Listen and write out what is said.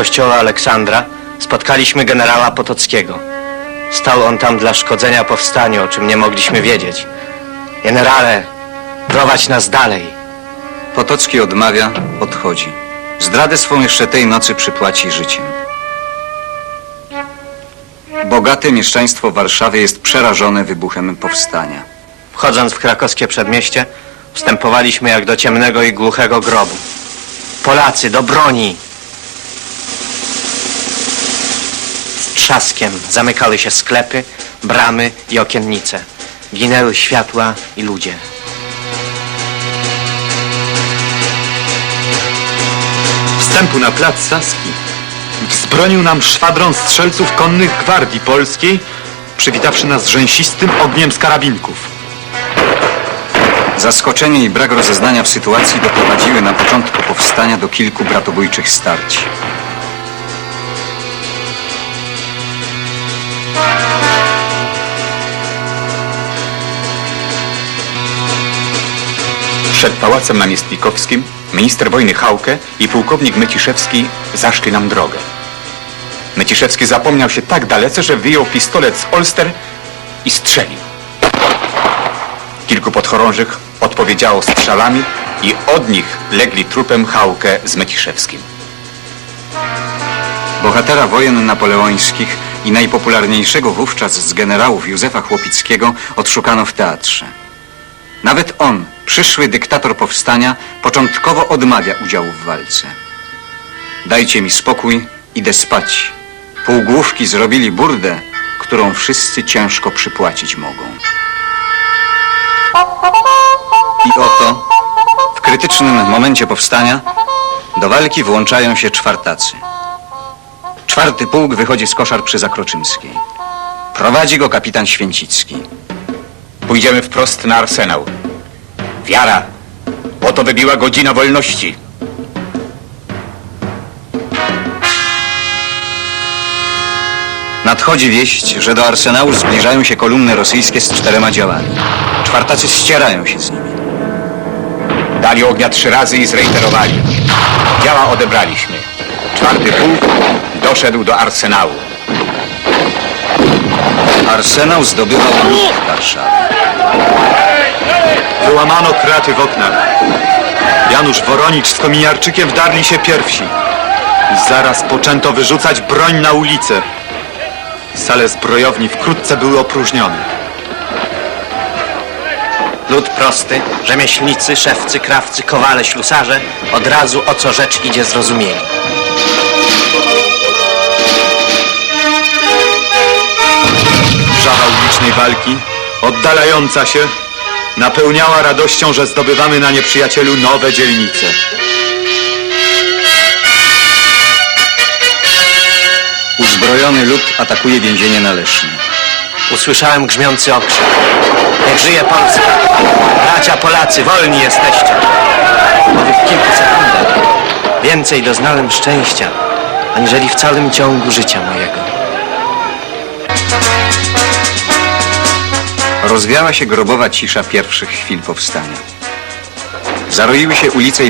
kościoła Aleksandra spotkaliśmy generała Potockiego. Stał on tam dla szkodzenia powstaniu, o czym nie mogliśmy wiedzieć. Generale, prowadź nas dalej. Potocki odmawia, odchodzi. Zdradę swą jeszcze tej nocy przypłaci życiem. Bogate mieszczaństwo Warszawy jest przerażone wybuchem powstania. Wchodząc w krakowskie przedmieście, wstępowaliśmy jak do ciemnego i głuchego grobu. Polacy, do broni! Trzaskiem zamykały się sklepy, bramy i okiennice. Ginęły światła i ludzie. Wstępu na plac Saski wzbronił nam szwadron strzelców konnych Gwardii Polskiej, przywitawszy nas rzęsistym ogniem z karabinków. Zaskoczenie i brak rozeznania w sytuacji doprowadziły na początku powstania do kilku bratobójczych starć. Przed pałacem namiestnikowskim minister wojny Hałke i pułkownik Meciszewski zaszli nam drogę. Meciszewski zapomniał się tak dalece, że wyjął pistolet z olster i strzelił. Kilku podchorążych odpowiedziało strzałami i od nich legli trupem Hałkę z Meciszewskim. Bohatera wojen napoleońskich i najpopularniejszego wówczas z generałów Józefa Chłopickiego odszukano w teatrze. Nawet on, przyszły dyktator powstania, początkowo odmawia udziału w walce. Dajcie mi spokój, idę spać. Półgłówki zrobili burdę, którą wszyscy ciężko przypłacić mogą. I oto, w krytycznym momencie powstania, do walki włączają się czwartacy. Czwarty pułk wychodzi z koszar przy Zakroczymskiej. Prowadzi go kapitan Święcicki. Pójdziemy wprost na arsenał. Wiara! Oto wybiła godzina wolności. Nadchodzi wieść, że do arsenału zbliżają się kolumny rosyjskie z czterema działami. Czwartacy ścierają się z nimi. Dali ognia trzy razy i zrejterowali. Działa odebraliśmy. Czwarty pułk doszedł do arsenału. Arsenał zdobywał lud Warszawy. Wyłamano kraty w oknach. Janusz Woronicz z kominiarczykiem wdarli się pierwsi. I zaraz poczęto wyrzucać broń na ulicę. Sale zbrojowni wkrótce były opróżnione. Lud prosty, rzemieślnicy, szewcy, krawcy, kowale, ślusarze od razu o co rzecz idzie zrozumieli. Ulicznej walki, oddalająca się, napełniała radością, że zdobywamy na nieprzyjacielu nowe dzielnice. Uzbrojony lud atakuje więzienie na Lesznie. Usłyszałem grzmiący okrzyk. Niech żyje Polska! Bracia Polacy, wolni jesteście! W owych kilku sekundach więcej doznałem szczęścia, aniżeli w całym ciągu życia mojego. Rozwiała się grobowa cisza pierwszych chwil powstania. Zaroiły się ulice i